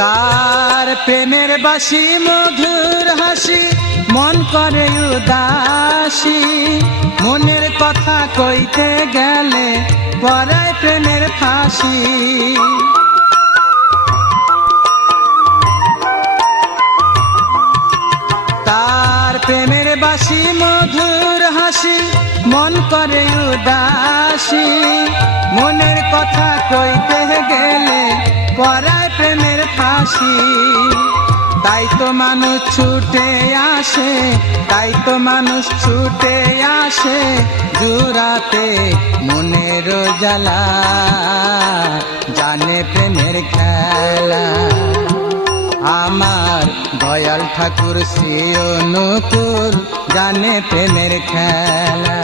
তার প্রেমের বাসি মধুর হাসি মন করে উদাসী, মনের কথা কইতে গেলে পরায় প্রেমের ফাঁসি। তার প্রেমের বাসি মধুর হাসি মন করে উদাসী, মনের কথা কইতে গেলে পরায় প্রেমের ফাঁসি। তাই তো মানুষ ছুটে আসে, তাই তো মানুষ ছুটে আসে জুড়াতে মনের জ্বালা, জানে প্রেমের খেলা। আমার দয়াল ঠাকুর শ্রী অনুকূল জানে প্রেমের খেলা।